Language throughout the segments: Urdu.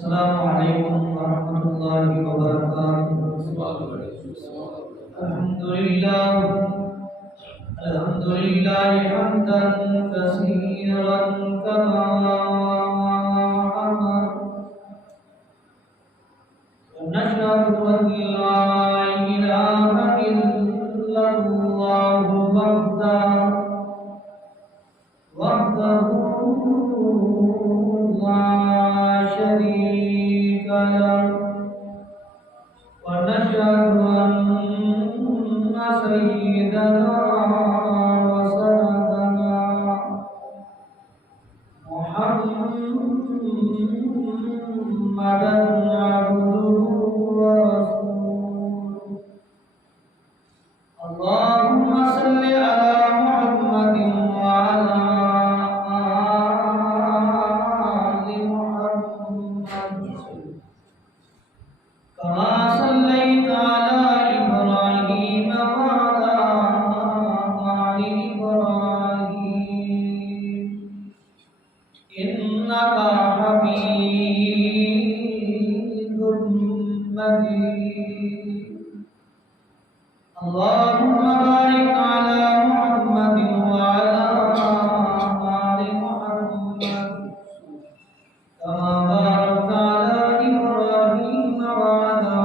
السلام علیکم ورحمۃ اللہ وبرکاتہ۔ الحمد للہ حمدا کثیرا کما امر، ونشهد ان لا اله الا اللہ وحده لا شريك له، ونشهد أن سيدنا وسندنا محمدا عبده ورسوله. اللهم صل على محمد وعلى كما صليت على إبراهيم وعلى آل إبراهيم إنك حميد مجيد. اللهم بارك على محمد وعلى آل محمد كما باركت على إبراهيم وعلى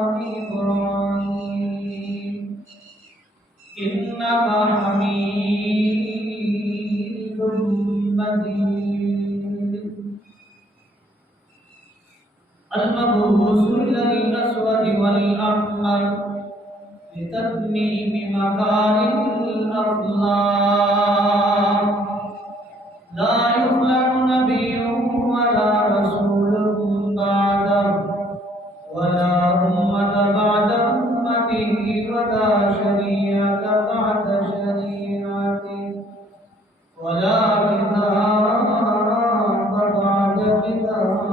آل إبراهيم إنك حميد مجيد. المبعوث إلى الأسود والأحمر لتتميم مكارم الأخلاق، لا يخلق نبي ولا رسول بعده ولا أمة بعد أمته ولا شريعة بعد شريعته ولا كتاب بعد كتابه،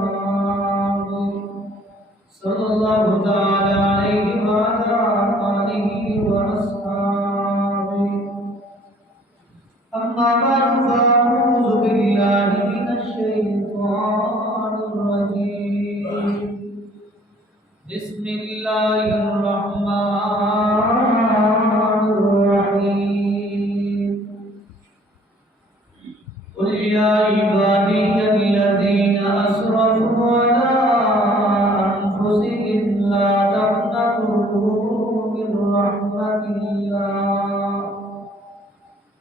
صلى الله تعالى عليه وعلى آله وأصحابه. أما بعد فأعوذ بالله من الشيطان الرجيم. بسم الله الرحمن الرحيم. قل يا عبادي الذين أسرفوا على أنفسهم لا تقنطوا من رحمة الله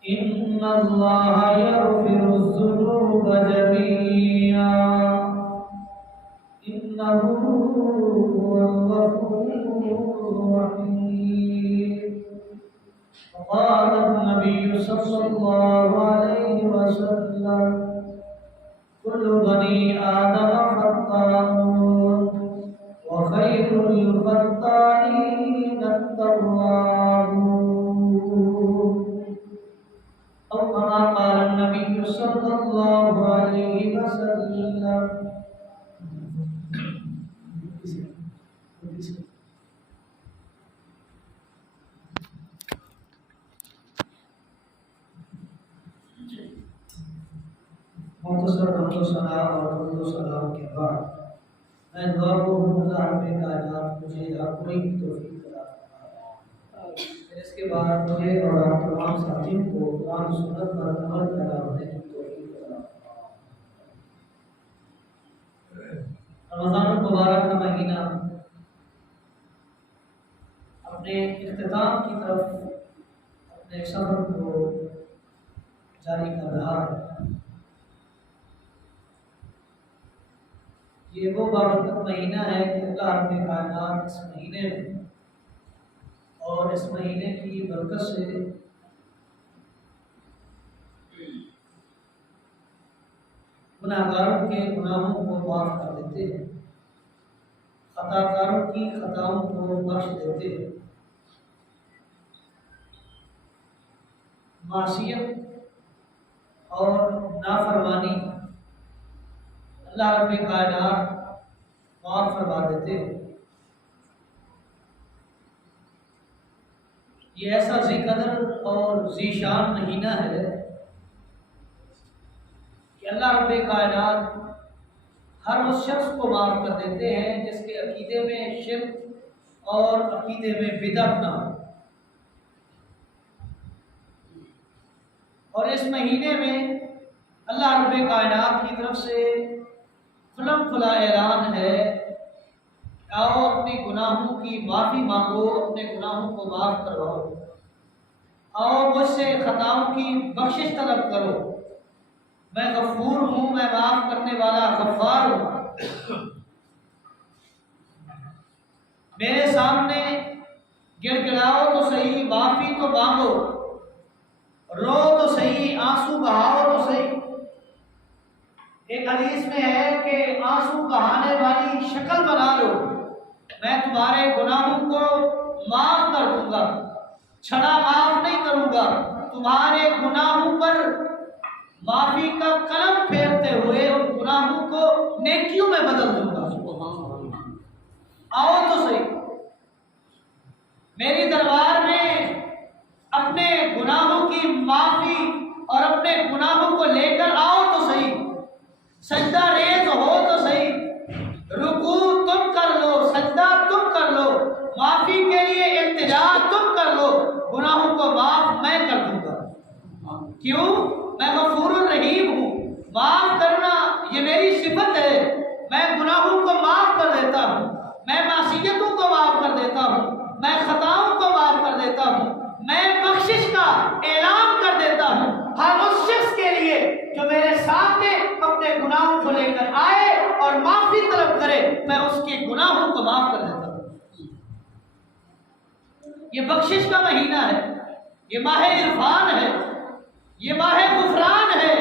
إن الله يغفر الذنوب جميعا إنه هو الغفور الرحيم. وقال النبي صلى الله عليه وسلم كل بني آدم خطاؤون وخير الخطائين التوابون، أو كما قال النبي صلى الله عليه وسلم. مختصر حمد و ثنا اور درود و سلام کے بعد میں دعا کو اللہ رب کائنات مجھے آپ کو توفیق عطا فرمائے. اس کے بعد مجھے اور آپ تمام ساتھیوں کو قرآن و سنت پر عمل پیدا ہونے کی توفیق عطا فرمائے. رمضان المبارک کا مہینہ اپنے اختتام کی طرف اپنے سفر کو جاری کر رہا ہے. یہ وہ بابرکت مہینہ ہے کہ اللہ رب کائنات اس مہینے میں اور اس مہینے کی برکت سے گناہگاروں کے گناہوں کو معاف کر دیتے ہیں، خطا کاروں کی خطاؤں کو بخش دیتے ہیں. معصیت اور نافرمانی اللہ رب کائنات معاف فرما دیتے ہیں. یہ ایسا ذی قدر اور ذی شان مہینہ ہے کہ اللہ رب کائنات ہر اس شخص کو معاف کر دیتے ہیں جس کے عقیدے میں شرک اور عقیدے میں بدعت نہ ہو۔ اور اس مہینے میں اللہ رب کائنات کی طرف سے کھلم کھلا اعلان ہے، آؤ اپنے گناہوں کی معافی مانگو، اپنے گناہوں کو معاف کرواؤ، آؤ مجھ سے خطاؤں کی بخشش طلب کرو، میں غفور ہوں، میں معاف کرنے والا غفار ہوں۔ میرے سامنے گڑ گڑاؤ تو صحیح، معافی تو مانگو، رو تو صحیح، آنسو بہاؤ تو صحیح۔ ایک حدیث میں ہے کہ آنسو بہانے والی شکل بنا لو، میں تمہارے گناہوں کو معاف کر دوں گا، چھڑا معاف نہیں کروں گا، تمہارے گناہوں پر معافی کا قلم پھیرتے ہوئے ان گناہوں کو نیکیوں میں بدل دوں گا۔ آؤ تو صحیح، میری دربار میں اپنے گناہوں کی معافی اور اپنے گناہوں کو لے کر آؤ تو صحیح، سجدہ ریز ہو تو صحیح، رکوع تم کر لو، سجدہ تم کر لو، معافی کے لیے التجا تم کر لو، گناہوں کو معاف میں کر دوں گا۔ کیوں؟ میں غفور الرحیم ہوں، معاف کرنا یہ میری صفت ہے، میں گناہوں کو معاف کر دیتا ہوں، میں معصیتوں کو معاف کر دیتا ہوں، میں خطاؤں کو معاف کر دیتا ہوں، میں بخشش کا اعلان کر دیتا ہوں ہر اس شخص کے لیے جو میرے سامنے اپنے گناہوں کو لے کر آئے اور معافی طلب کرے، میں اس کے گناہوں کو معاف کر دیتا ہوں۔ یہ بخشش کا مہینہ ہے، یہ ماہ عرفان ہے، یہ ماہ غفران ہے،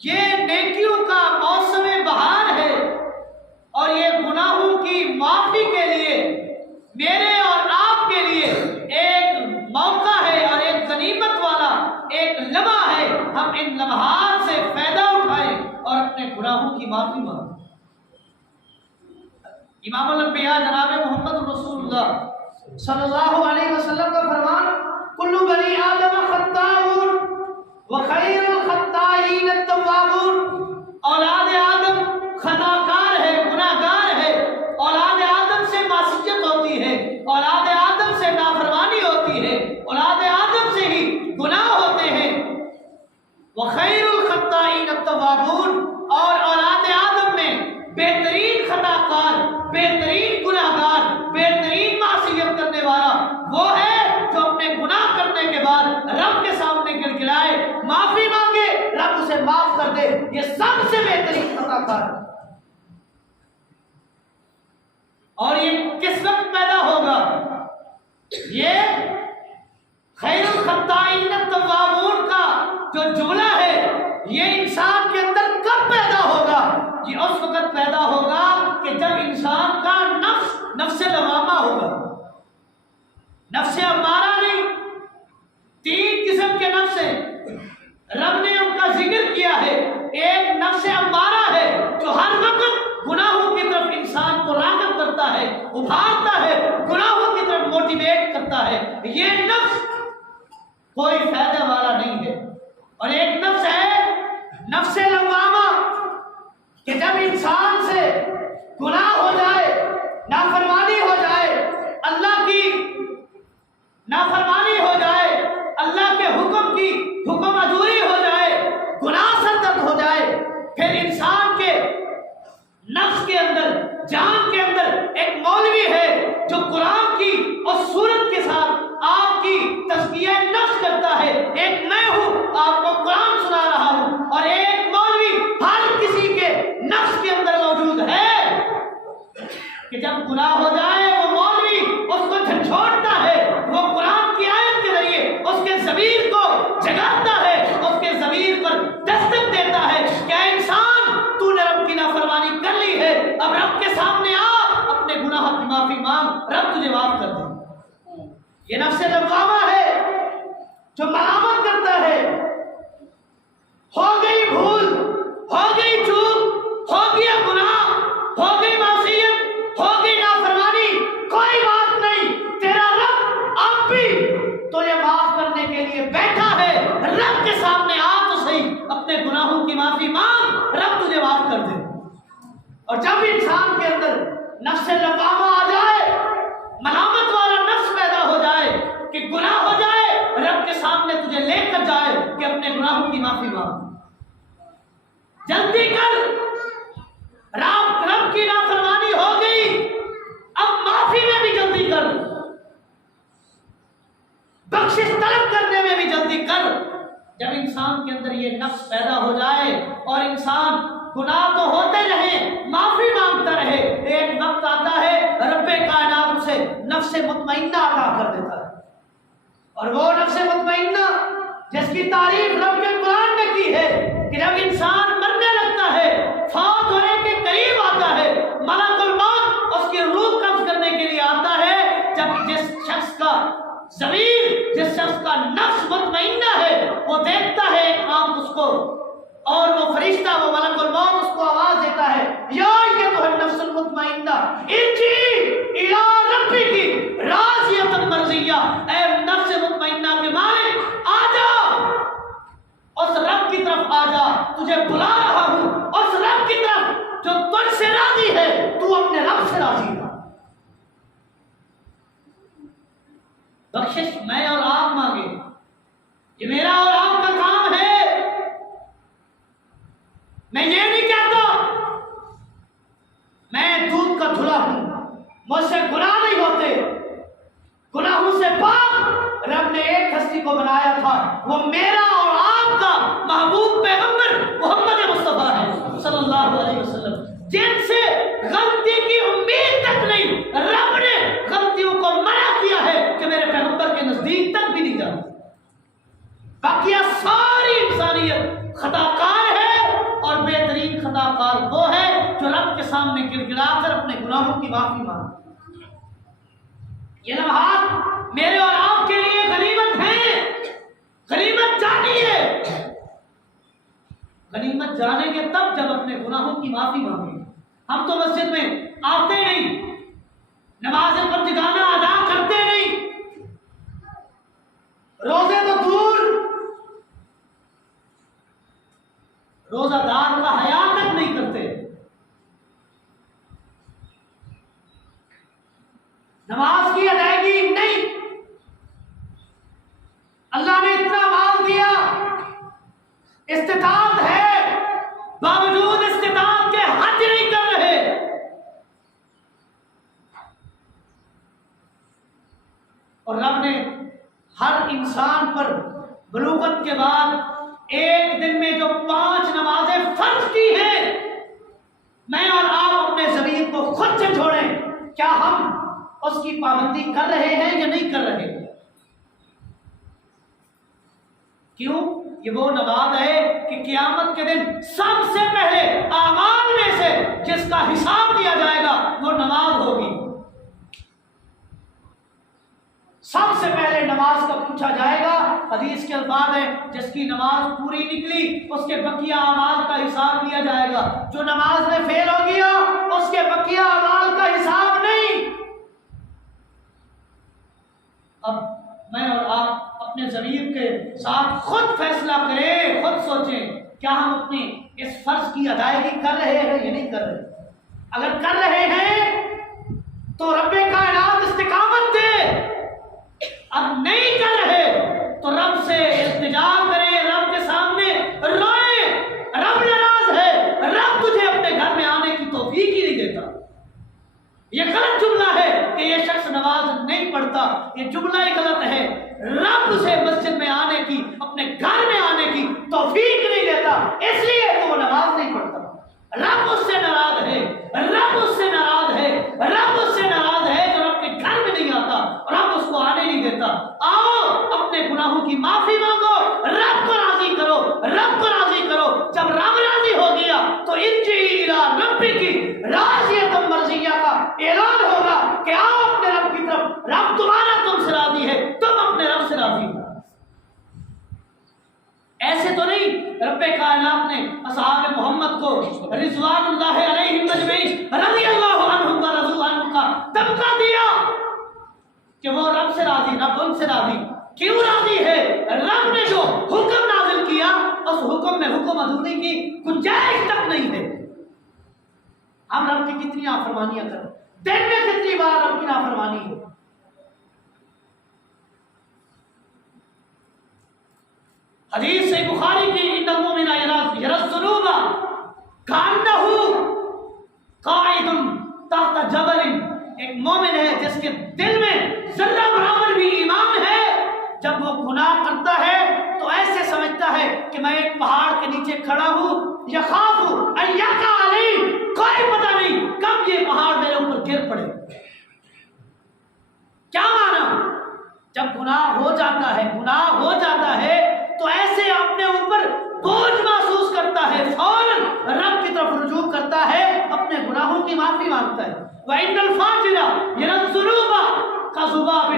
یہ نیکیوں کا موسم بہار ہے، اور یہ گناہوں کی معافی کے لیے میرے اور آپ کے لیے ایک موقع ہے اور ایک غنیمت والا ایک لمحہ ہے۔ ہم ان لمحات سے فائدہ اٹھائیں اور اپنے گناہوں کی معافی مانگیں۔ امام الانبیاء جناب محمد رسول اللہ صلی اللہ علیہ وسلم کا فرمان، کل بنی آدم خطاؤون وخیر الخطائین التوابون، اولاد آدم خطا کار ہے، گناہ گار ہے، اولاد آدم سے معصیت ہوتی ہے، اولاد آدم سے نافرمانی ہوتی ہے، اولاد آدم سے ہی گناہ ہوتے ہیں، وخیر الخطائین التوابون، اور اولاد آدم میں بہترین خطا کار، بہترین گناہ گار، بہترین معصیت کرنے والا وہ ہے جو اپنے گناہ کرنے کے بعد رب کے سامنے گر گرائے، معافی مانگے، رب اسے معاف کر دے، یہ سب سے بہترین خطا کار ہے۔ اور یہ کس وقت پیدا ہوگا؟ یہ خیر الخطائین التوابون کا جو جملہ ہے یہ انسان کے اندر کب پیدا ہوگا؟ یہ اس وقت پیدا ہوگا کہ جب انسان کا نفس لوامہ ہوگا، نفس امارہ نہیں۔ تین قسم کے نفس ہیں، رب نے ان کا ذکر کیا ہے۔ ایک نفس امارہ ہے جو ہر وقت گناہوں کی طرف انسان کو راغب کرتا ہے، ابھارتا ہے، گناہوں کی طرف موٹیویٹ کرتا ہے، یہ نفس کوئی فائدہ والا نہیں ہے۔ اور ایک نفس ہے نفس لوامہ، کہ جب انسان سے گناہ ہو جائے، نافرمانی ہو جائے، اللہ کی نافرمانی ہو جائے، اللہ کے حکم کی حکم ادھوری ہو جائے، گناہ سرزد ہو جائے، پھر انسان کے نفس کے اندر، جان کے اندر ایک مولوی ہے جو قرآن کی اور سورت کے ساتھ آپ کی تزکیہ نفس کرتا ہے۔ ایک میں ہوں، آپ کو قرآن سنا رہا ہوں، اور ایک مولوی ہر کسی کے نفس کے اندر موجود ہے کہ جب گناہ ہو جائے وہ مولوی اس کو جھنجھوڑتا ہے، وہ قرآن کی آیت کے ذریعے اس کے ضمیر کو جگاتا ہے، اس کے ضمیر پر دستک دیتا ہے کہ اے انسان، تو نے رب کی نافرمانی کر لی ہے، اب رب کے سامنے آ، اپنے گناہ کی معافی مانگ، رب تجھے معاف کر دے۔ یہ نفس لوامہ ہے جو ملامت کرتا ہے، ہو گئی بھول، ہو گئی چوک، ہو گیا گناہ، ہو گئی معصیت، ہو گئی نافرمانی، کوئی بات نہیں، تیرا رب اب بھی تجھے معاف کرنے کے لیے بیٹھا ہے۔ رب کے سامنے آ تو صحیح، اپنے گناہوں کی معافی مانگ، کر دے. اور جب انسان کے اندر نفس لوامہ آ جائے، ملامت والا نفس پیدا ہو جائے کہ گناہ ہو جائے، رب کے سامنے تجھے لے کر جائے کہ اپنے گناہوں کی معافی مانگ، جلدی کر، رب کی نافرمانی ہو گئی، اب معافی میں بھی جلدی کر، بخشش طلب کرنے میں بھی جلدی کر. جب انسان کے اندر یہ نفس پیدا ہو جائے اور انسان گناہ تو ہوتے رہے، معافی مانگتا رہے، ایک وقت آتا ہے رب کائنات اسے نفس مطمئنہ عطا کر دیتا ہے. اور وہ نفس مطمئنہ جس کی تعریف رب کے قرآن نے کی ہے کہ جب انسان مرنے لگتا ہے، فوت ہونے کے قریب آتا ہے، ملک الموت اس کی روح قبض کرنے کے لیے آتا ہے، جب جس شخص کا ضمیر، جس شخص کا نفس مطمئنہ ہے، وہ دیکھتا ہے ایک آنکھ اس کو، اور وہ فرشتہ، وہ ملک الموت اس کو آواز دیتا ہے، یا ایھا النفس المطمئنہ ارجعی الی ربک راضیۃ مرضیہ، اے نفس مطمئنہ کے مالک آ جا، اس رب کی طرف آ جا، تجھے بلا رہا ہوں اس رب کی طرف جو تجھ سے راضی ہے، تو اپنے رب سے راضی ہے. بخشش میں اور آپ مانگے، یہ میرا اور آپ کا کام ہے. میں یہ نہیں کہتا میں دودھ کا دھلا ہوں، مجھ سے گناہ نہیں ہوتے، گناہوں سے پاک رب نے ایک ہستی کو بنایا تھا، وہ میرا اور آپ کا محبوب پیغمبر محمد مصطفیٰ ہے صلی اللہ علیہ وسلم، جن سے غلطی کی امید تک نہیں. رب نے غلطیوں کو منع کیا ہے کہ میرے پیغمبر کے نزدیک تک بھی نہیں جاؤ. باقی ساری انسانیت خطا کار ہے، اور بہترین خطا کار وہ ہے جو رب کے سامنے گر گرا کر اپنے گناہوں کی معافی مانگے. یہ لمحات میرے اور آپ کے لیے غنیمت ہیں. غنیمت جانی ہے، غنیمت جانیں گے تب جب اپنے گناہوں کی معافی مانگیں. ہم تو مسجد میں آتے نہیں، نماز پنجگانہ ادا کرتے نہیں، روزے تو دور، روزہ دار کا حیا تک نہیں کرتے، نماز کی ادائیگی نہیں. اللہ نے اتنا مال دیا، استطاعت ہے، باوجود استطاعت کے حج نہیں کر رہے. اور رب نے ہر انسان پر بلوغت کے بعد ایک دن میں جو 5 نمازیں فرض کی ہیں، میں اور آپ اپنے ضمیر کو خود سے چھوڑیں، کیا ہم اس کی پابندی کر رہے ہیں یا نہیں کر رہے؟ کیوں؟ یہ وہ نماز ہے کہ قیامت کے دن سب سے پہلے اعمال میں سے جس کا حساب دیا جائے گا وہ نماز ہوگی. سب سے پہلے نماز کا پوچھا جائے گا. حدیث کے الفاظ ہیں جس کی نماز پوری نکلی اس کے بقیہ اعمال کا حساب دیا جائے گا، جو نماز میں فیل ہو گیا اس کے بقیہ اعمال کا حساب نہیں. اب میں اور آپ اپنے ضمیر کے ساتھ خود فیصلہ کریں، خود سوچیں کیا ہم اپنی اس فرض کی ادائیگی کر رہے ہیں یا نہیں کر رہے. اگر کر رہے ہیں تو رب کائنات استقامت دے، اب نہیں کر رہے تو رب سے التجا کریں، رب کے سامنے روئیں. رب ناراض ہے، رب تجھے اپنے گھر میں آنے کی توفیق ہی نہیں دیتا. یہ غلط جملہ ہے کہ یہ شخص نماز نہیں پڑھتا، یہ جملہ ہی غلط ہے. رب سے مسجد میں آنے کی، اپنے گھر میں آنے کی توفیق نہیں دیتا، اس لیے تو وہ نماز نہیں پڑھتا. رب اس سے ناراض ہے، رب اس سے ناراض ہے، رب اس سے ناراض ہے جو رب کے گھر میں نہیں آتا، رب اس کو آنے نہیں دیتا. آؤ اپنے گناہوں کی معافی مانگو، رب کو راضی کرو، رب کو راضی کرو. جب رب راضی ہو گیا تو ارجعی الی ربک راضیۃ مرضیہ کا اعلان ہوگا کہ آؤ اپنے رب کی طرف، رب تمہارا تم سے راضی ہے، تم اپنے رب سے راضی ہو. ایسے تو نہیں رب کائنات نے اصحاب محمد کو رضوان اللہ علیہم اجمعین رضی اللہ عنہم ورضوا عنہ کا تمغہ دیا کہ وہ رب سے راضی، رب ان سے راضی. کیوں راضی ہے؟ رب نے جو حکم نازل کیا اس حکم میں حکم ادھوری کی گنجائش تک نہیں ہے. ہم رب کی کتنی نافرمانیاں کریں، دن میں کتنی بار رب کی نافرمانی ہو۔ حدیث سے بخاری کی ان المؤمن یرى الذنوب كأنه قاعد تحت جبل، ایک مومن ہے جس کے دل میں ذرہ برابر بھی ایمان ہے، جب وہ گناہ کرتا ہے تو ایسے سمجھتا ہے کہ میں ایک پہاڑ کے نیچے کھڑا ہوں، یخاف ان یقع علیہ، کوئی پتہ نہیں کب یہ پہاڑ میرے اوپر گر پڑے۔ کیا مانا؟ جب گناہ ہو جاتا ہے تو ایسے اپنے اوپر بوجھ محسوس کرتا ہے، فوراً رب کی طرف رجوع کرتا ہے، اپنے گناہوں کی معافی مانگتا ہے۔ وَإِنَّ الْفَاجِرَ يَرَى الذُّنُوبَ كَذُبَابٍ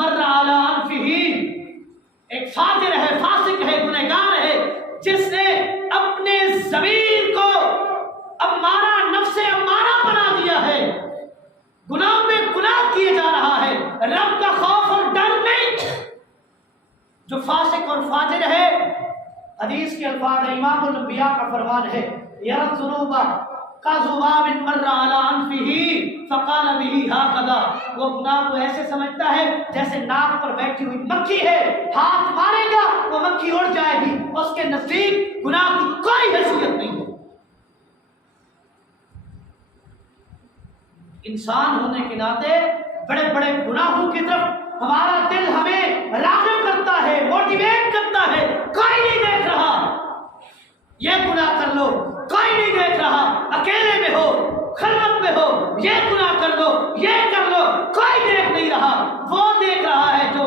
مَرَّ عَلَىٰ أَنفِهِ، ایک فاجر ہے، فاسق ہے، گنہگار ہے، جس نے اپنے ضمیر کو امارہ، نفس امارہ بنا دیا ہے، گناہ میں گناہ کیے جا رہا ہے، رب کا خوف اور ڈر نہیں۔ جو فاسق اور فاجر ہے، حدیث کے الفاظ امام الانبیاء کا فرمان ہے، یرى الذنوب كذباب مر على انفه فقال به هكذا، وہ گناہ کو ایسے سمجھتا ہے جیسے ناک پر بیٹھی ہوئی مکھی ہے، ہاتھ مارے گا وہ مکھی اڑ جائے گی، اس کے نزدیک گناہ کی کوئی حیثیت نہیں ہے۔ انسان ہونے کے ناطے بڑے بڑے گناہوں کی طرف ہمارا دل ہمیں راغب کرتا ہے، موٹیویٹ کرتا ہے، کوئی نہیں دیکھ رہا، یہ گناہ کر لو، کوئی نہیں دیکھ رہا، اکیلے میں ہو، خلوت میں ہو، یہ گناہ کر لو، یہ کر لو، کوئی دیکھ نہیں رہا۔ وہ دیکھ رہا ہے جو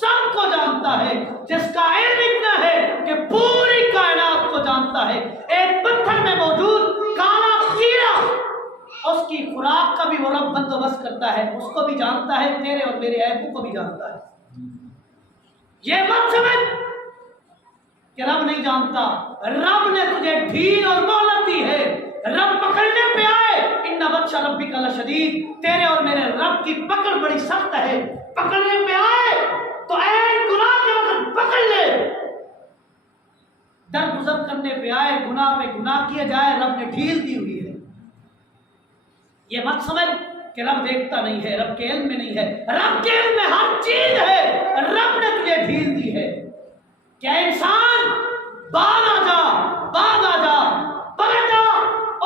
سب کو جانتا ہے، جس کا علم اتنا ہے کہ پوری کائنات کو جانتا ہے۔ ایک پتھر میں موجود کالا کیڑا، اس کی خوراک کا بھی وہ رب بندوبست کرتا ہے، اس کو بھی جانتا ہے، تیرے اور میرے عیبوں کو بھی جانتا ہے۔ یہ مت سمجھ کہ رب نہیں جانتا، رب نے تجھے ڈھیل اور مہلت دی ہے، رب پکڑنے پہ آئے، ان بطش ربک لشدید، تیرے اور میرے رب کی پکڑ بڑی سخت ہے، پکڑنے پہ آئے تو این گناہ کے وقت پکڑ لے، درگزر کرنے پہ آئے، گناہ پہ گناہ کیا جائے، رب نے ڈھیل دی ہوئی ہے۔ یہ مت سمجھ کہ رب دیکھتا نہیں ہے، رب کے علم میں نہیں ہے، رب کے علم میں ہر چیز ہے، رب نے تجھے ڈھیل دی ہے۔ کیا انسان باز آ جا پلٹ جا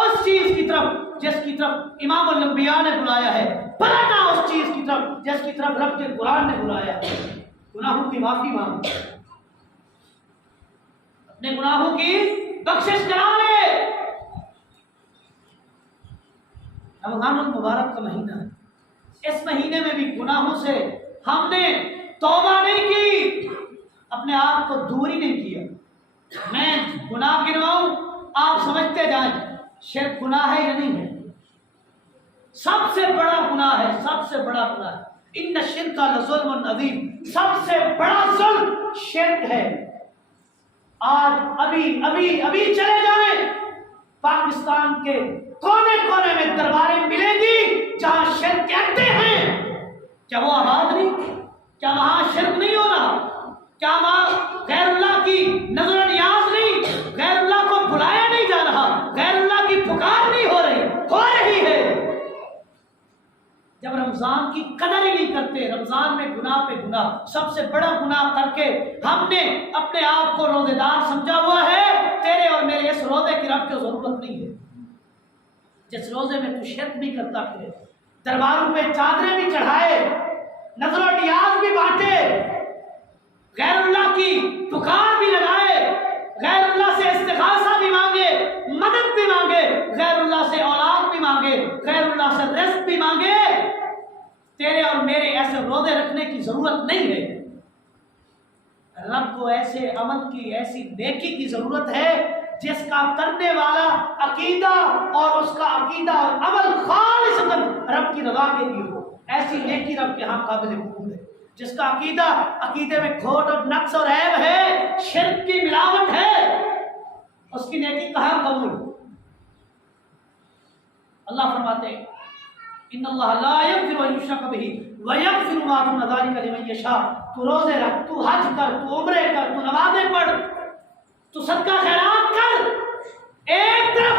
اس چیز کی طرف جس کی طرف امام الانبیاء نے بلایا ہے، پلٹ جا اس چیز کی طرف جس کی طرف رب کے قرآن نے بلایا ہے۔ گناہوں کی معافی مانگ، اپنے گناہوں کی بخشش کرا لے۔ رمضان المبارک کا مہینہ ہے، اس مہینے میں بھی گناہوں سے ہم نے توبہ نہیں کی، اپنے آپ کو دور ہی نہیں کیا۔ میں گناہ گنواؤں، آپ سمجھتے جائیں شرک گناہ ہے یا نہیں ہے؟ سب سے بڑا گناہ ہے، سب سے بڑا گناہ ہے۔ ان الشرک لظلم عظیم، سب سے بڑا ظلم شرک ہے۔ آج ابھی چلے جائیں، پاکستان کے کونے کونے میں درباریں ملیں گی جہاں شرک کہتے ہیں، کیا وہ آباد نہیں؟ کیا وہاں شرک نہیں ہو رہا؟ کیا وہاں غیر اللہ کی نظر نیاز نہیں، غیر اللہ کو بلایا نہیں جا رہا، غیر اللہ کی پکار نہیں ہو رہی ہے؟ جب رمضان کی قدر ہی نہیں کرتے، رمضان میں گناہ پہ گناہ، سب سے بڑا گناہ کر کے ہم نے اپنے آپ کو روزے دار سمجھا ہوا ہے۔ تیرے اور میرے اس روزے کی رب کی ضرورت نہیں ہے، جس روزے میں تو شرک بھی کرتا پھرے، درباروں پہ چادریں بھی چڑھائے، نظر و نیاز بھی بانٹے، غیر اللہ کی پکار بھی لگائے، غیر اللہ سے استغاثہ بھی مانگے، مدد بھی مانگے، غیر اللہ سے اولاد بھی مانگے، غیر اللہ سے رزق بھی مانگے، تیرے اور میرے ایسے روزے رکھنے کی ضرورت نہیں ہے۔ رب کو ایسے عمل کی، ایسی نیکی کی ضرورت ہے جس کا کرنے والا عقیدہ اور اس کا عقیدہ اور عمل خالصتاً رب کی رضا کے لیے ہو۔ ایسی نیکی رب کے ہاں قابل قبول ہے، جس کا عقیدے میں کھوٹ اور نقص اور عیب ہے، شرک کی ملاوٹ ہے، اس کی نیکی کہاں قبول؟ اللہ فرماتے ہیں ان اللہ لا یغفر ان یشرک بہ ویغفر ما دون ذلک لمن یشاء۔ تو روزے رکھ، تو حج کر، تو عمرے کر، تو نمازیں پڑھ، تو صدقہ خیرات کر، ایک طرف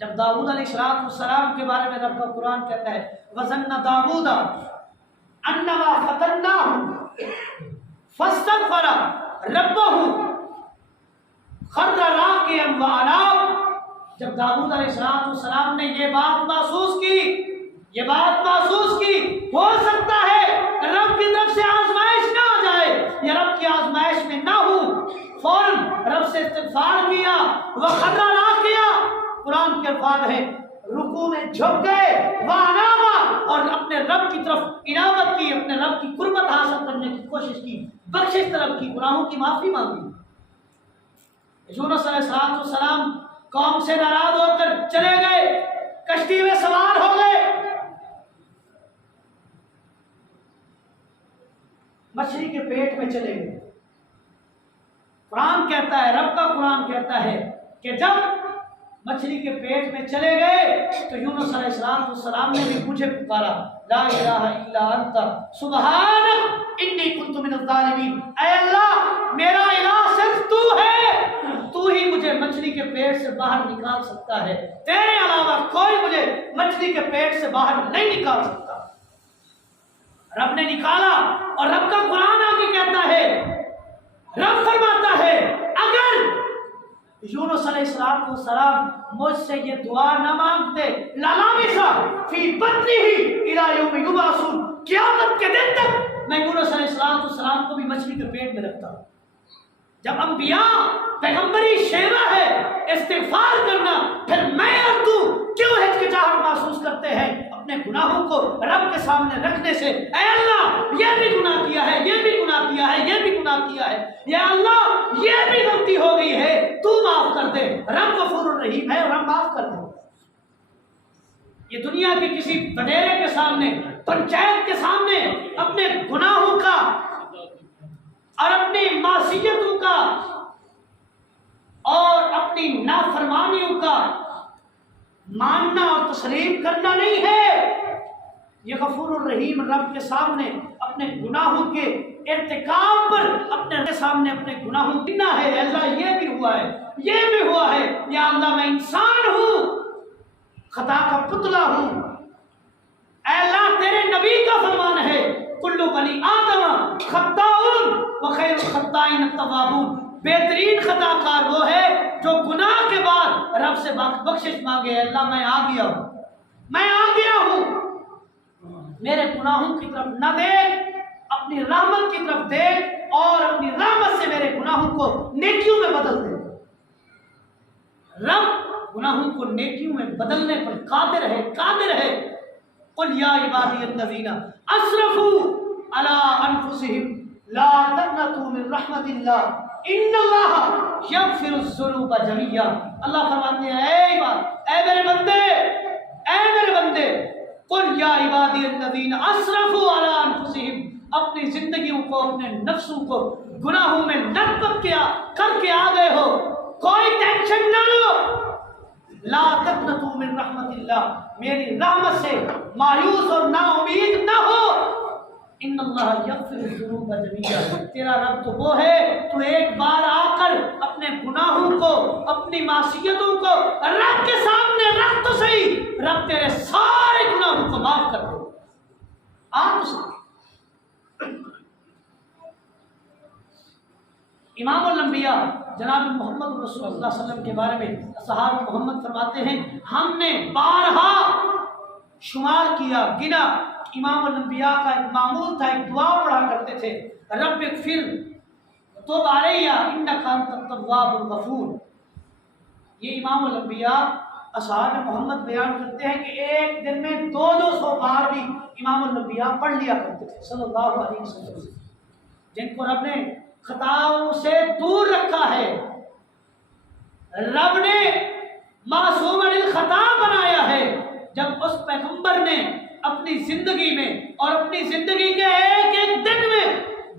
جب داؤد علیہ السلام کے بارے میں رب کا قرآن کہتا ہے وَظَنَّ دَاوُودَ أَنَّمَا فَتَنَّاهُ فَاسْتَغْفَرَ رَبَّهُ خَرَّ رَاكِعًا وَأَنَابَ۔ جب داؤد علیہ السلام نے یہ بات محسوس کی ہو سکتا ہے رب کی طرف سے آزمائش نہ آ جائے یا رب کی آزمائش میں نہ ہو، فوراً رب سے استغفار کیا، وَخَرَّ رَاكِعًا، قرآن کے الفاظ ہے رکوع میں جھک گئے، وَأَنَابَ، اور اپنے رب کی طرف انابت کی، اپنے رب کی قربت حاصل کرنے کی کوشش کی، بخشش طلب کی، گناہوں کی معافی مانگی۔ یونس علیہ السلام قوم سے ناراض ہو کر چلے گئے، کشتی میں سوار ہو گئے، مچھلی کے پیٹ میں چلے گئے۔ قرآن کہتا ہے، رب کا قرآن کہتا ہے کہ جب مچھلی کے پیٹ میں چلے گئے تو یونس علیہ السلام نے بھی مجھے پکارا، لا الہ الا انت سبحانک انی کنت من الظالمین، اے اللہ میرا الہ صرف تو ہے، تو ہی مجھے مچھلی کے پیٹ سے باہر نکال سکتا ہے، تیرے علاوہ کوئی مجھے مچھلی کے پیٹ سے باہر نہیں نکال سکتا۔ رب نے نکالا، اور رب کا قرآن آگے کہتا ہے، رب فرماتا ہے اگر یونس علیہ السلام مجھ سے یہ دعا نہ مانگتے لَلَبِثَ فِي بَطْنِهِ إِلَى يَوْمِ يُبْعَثُونَ، قیامت کے دن تک میں یونس علیہ السلام کو بھی مچھلی کے پیٹ میں رکھتا ہوں۔ جب انبیاء پیغمبری شیوا ہے استغفار کرنا، پھر میں اور تو کیوں ہچکچاہٹ محسوس کرتے ہیں اپنے گناہوں کو رب کے سامنے رکھنے سے؟ اے اللہ یہ بھی گناہ کیا ہے، یہ بھی گناہ کیا ہے، یہ بھی گناہ کیا ہے، یا اللہ یہ بھی غلطی ہو گئی ہے، تو معاف کر دے۔ رب غفور الرحیم ہے اور رب معاف کر دے۔ یہ دنیا کے کسی بڈیرے کے سامنے، پنچایت کے سامنے اپنے گناہوں کا اور اپنی معصیتوں کا اور اپنی نافرمانیوں کا ماننا اور تسلیم کرنا نہیں ہے، یہ غفور الرحیم رب کے سامنے اپنے گناہوں کے ارتکاب پر اپنے سامنے اپنے گناہوں گننا ہے۔ اللہ یہ بھی ہوا ہے، یہ بھی ہوا ہے، یا اللہ میں انسان ہوں، خطا کا پتلا ہوں۔ اے اللہ تیرے نبی کا فرمان ہے کل بنی آدم خطاؤن وخیر الخطائین التوابون، بہترین خطا کار وہ ہے جو گناہ کے بعد رب سے بخشش مانگے۔ اللہ میں آ گیا ہوں، میں آ گیا ہوں، میرے گناہوں کی طرف نہ دیکھ، اپنی رحمت کی طرف دیکھ اور اپنی رحمت سے میرے گناہوں کو نیکیوں میں بدل دے۔ رب گناہوں کو نیکیوں میں بدلنے پر قادر ہے۔ قل یا عبادی الذین اسرفوا علی انفسہم لا تقنطوا من رحمت اللہ ان اللہ یغفر الذنوب جميعا۔ اللہ فرماتے ہیں اے میرے بندے قل یا عبادی الذین اسرفوا علی انفسہم، اپنی زندگیوں کو، اپنے نفسوں کو گناہوں میں لطمت کر کے آ گئے ہو، کوئی ٹینشن نہ لو، لا تقنطوا من رحمت اللہ، میری رحمت سے مایوس اور نا امید نہ ہو، ان اللہ یغفر الذنوب جميعا، تیرا رب تو وہ ہے، تو ایک بار آ کر اپنے گناہوں کو، اپنی معصیتوں کو رب کے سامنے رکھ تو صحیح، رب تیرے سارے گناہوں کو معاف کر دے۔ آپ امام الانبیاء جناب محمد رسول اللہ صلی اللہ علیہ وسلم کے بارے میں صحابہ محمد فرماتے ہیں ہم نے بارہا شمار کیا، گنا، امام الانبیاء کا ایک معمول تھا، ایک دعا پڑھا کرتے تھے، رب اغفر توب علیہ انک انت التواب الغفور۔ یہ امام الانبیاء اصحاب محمد بیان کرتے ہیں کہ ایک دن میں 200 بار بھی امام الانبیاء پڑھ لیا کرتے تھے صلی اللہ علیہ وسلم، جن کو رب نے خطاؤں سے دور رکھا ہے، رب نے معصوم الخطا بنایا ہے۔ جب اس پیغمبر نے اپنی زندگی میں اور اپنی زندگی کے ایک ایک دن میں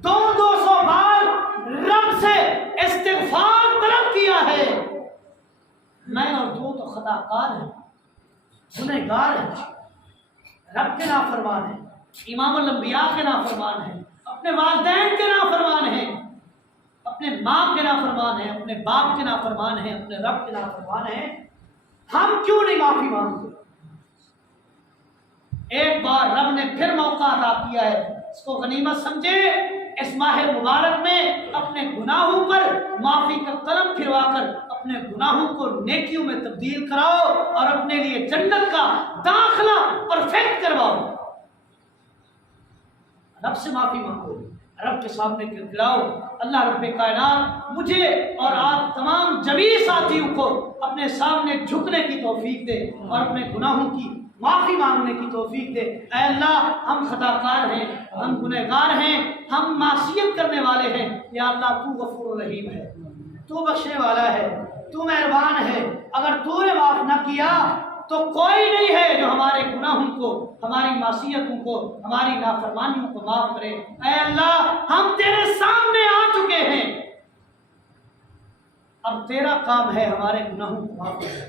200 بار رب سے استغفار طلب کیا ہے، میں اور تو خطا کار ہیں، گنہگار ہیں، رب کے نافرمان ہیں، امام الانبیاء کے نافرمان ہیں، اپنے والدین کے نافرمان ہیں، اپنے ماں کے نافرمان ہیں، اپنے باپ کے نافرمان ہیں، اپنے رب کے نافرمان ہیں۔ ہم کیوں نہیں معافی مانگتے؟ ایک بار رب نے پھر موقع عطا کیا ہے، اس کو غنیمت سمجھے۔ اس ماہ مبارک میں اپنے گناہوں پر معافی کا قلم پھروا کر اپنے گناہوں کو نیکیوں میں تبدیل کراؤ اور اپنے لیے جنت کا داخلہ پرفیکٹ کرواؤ۔ رب سے معافی مانگو، رب کے سامنے گڑگڑاؤ، اللہ رب کائنات مجھے اور آپ تمام جمیع ساتھیوں کو اپنے سامنے جھکنے کی توفیق دے اور اپنے گناہوں کی معافی مانگنے کی توفیق دے۔ اے اللہ، ہم خطا کار ہیں، ہم گنہگار ہیں، ہم معصیت کرنے والے ہیں۔ یا اللہ، تو غفور و رحیم ہے، تو بخشنے والا ہے، تو مہربان ہے۔ اگر تو نے معاف نہ کیا تو کوئی نہیں ہے جو ہمارے گناہوں کو، ہماری معصیتوں کو، ہماری نافرمانیوں کو معاف کرے۔ اے اللہ، ہم تیرے سامنے آ چکے ہیں، اب تیرا کام ہے ہمارے گناہوں کو معاف کرے۔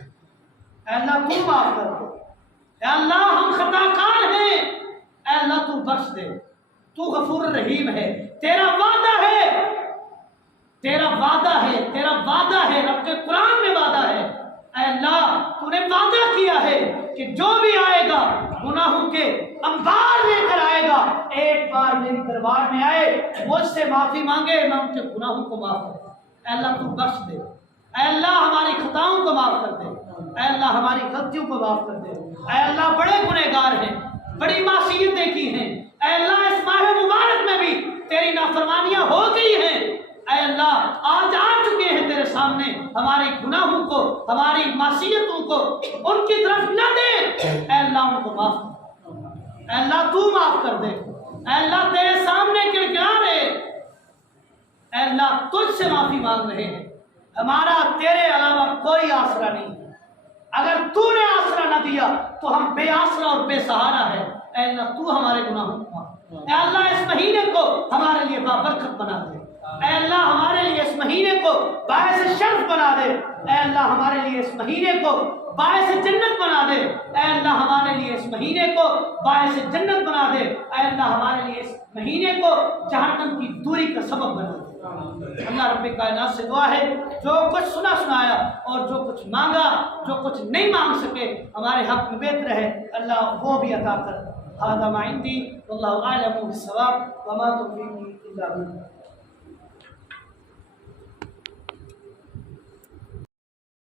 اے اللہ، تو معاف کر دے۔ اے اللہ، ہم خطا کار ہیں، اے اللہ تو بخش دے، تو غفور رحیم ہے۔ تیرا وعدہ ہے، تیرا وعدہ ہے، تیرا وعدہ ہے، رب کے قرآن میں وعدہ ہے۔ اے اللہ، تو نے وعدہ کیا ہے کہ جو بھی آئے گا گناہوں کے انبار لے کر آئے گا، ایک بار میری دربار میں آئے، مجھ سے معافی مانگے، میں ان کے گناہوں کو معاف کر دوں۔ اے اللہ تو بخش دے، اے اللہ ہماری خطاؤں کو معاف کر دے، اے اللہ ہماری غلطیوں کو معاف کر دے۔ اے اللہ، بڑے گنہگار ہیں، بڑی معصیتیں کی ہیں، اے اللہ اس ماہ مبارک میں بھی تیری نافرمانیاں ہو گئی ہیں۔ اے اللہ، آج آ چکے ہیں تیرے سامنے، ہمارے گناہوں کو، ہماری معصیتوں کو ان کی طرف نہ دے، اے اللہ ان کو معاف کر، اے اللہ تو معاف کر دے۔ اے اللہ، تیرے سامنے گڑگڑا رہے، اے اللہ تجھ سے معافی مانگ رہے ہیں، ہمارا تیرے علاوہ کوئی آسرا نہیں ہے، اگر تو نے آسرا نہ دیا تو ہم بے آسرا اور بے سہارا ہے۔ اے اللہ، تو ہمارے گناہوں کو معاف، اے اللہ اس مہینے کو ہمارے لیے بابرکت بنا دے، اے اللہ ہمارے لیے اس مہینے کو باعث شرف بنا دے، اے اللہ ہمارے لیے اس مہینے کو باعث جنت بنا دے، اے اللہ ہمارے لیے اس مہینے کو باعث جنت بنا دے، اے اللہ ہمارے لیے اس مہینے کو جہنم کی دوری کا سبب بنا دے۔ اللہ رب کائنات سے دعا ہے، جو کچھ سنا سنایا اور جو کچھ مانگا، جو کچھ نہیں مانگ سکے ہمارے حق میں بہتر ہے، اللہ وہ بھی عطا کر۔ هذا ما عندي والله اعلم بالصواب وما توفيقي الا بالله۔